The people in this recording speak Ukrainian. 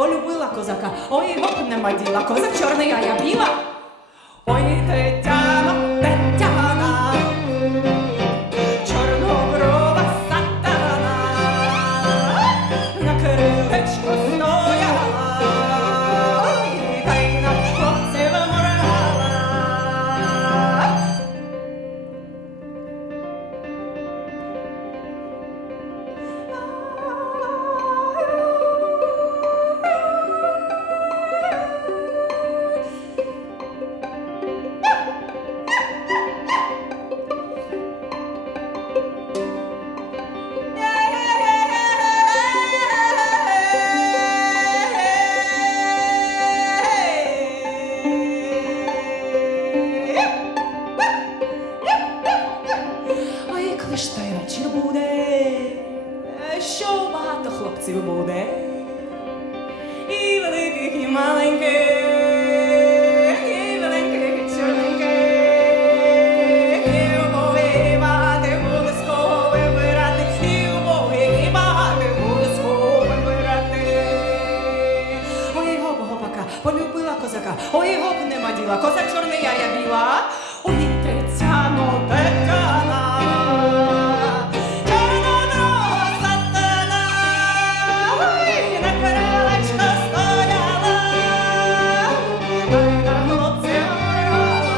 полюбила козака. Ой, гоп нема діла, козак чорний, а я біла. Ой, Тетяно, Тетяна, чорноброва сатана, на крилечку стояла, та й на хлопців моргала. Ой, коли ж той вечір буде, що багато хлопців буде, і великих, і маленьких, і великих, і чорненьких, і убогих, і багатих буде з кого вибирати, і убогих, і багатих буде з кого вибирати. Ой, гоп-гопака, полюбила козака, ой, гоп нема діла, козак чорний, а я біла. Ой, Тетяно, Тетяна, чорноброва сатана, ой, на крилечку стояла, ой, на хлопців моргала.